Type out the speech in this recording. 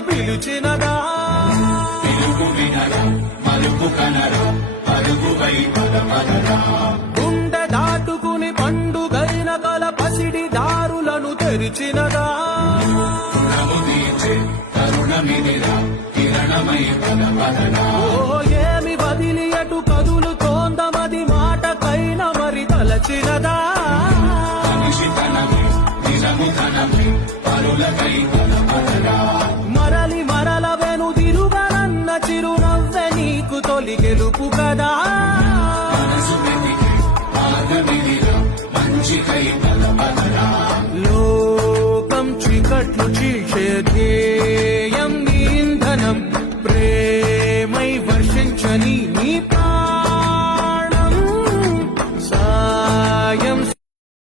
రమ్మని పిలిచినదా పిలుపు వినరా మలుపు కనరా పరుగువై పదమదరా గుండె దాటుకుని పండుగైన కల పసిడి దారులను తెరిచినదా రుణము తీర్చే తరుణమిదిరా కిరణమై పదమదరా ఓ ఏమి వదిలి అటు కదులుతోందమది మాటకైన మరి తలచినదా మనిషితనమే నిజముతనమే పరులకై పదమదరా మరలి మరల వెనుదిరుగనన్న చిరునవ్వె నీకు తొలి గెలుపు కదా మనసు వెతికే మార్గమిదిరా మంచికై పదమదరా లోకం చీకట్లు చీల్చేదే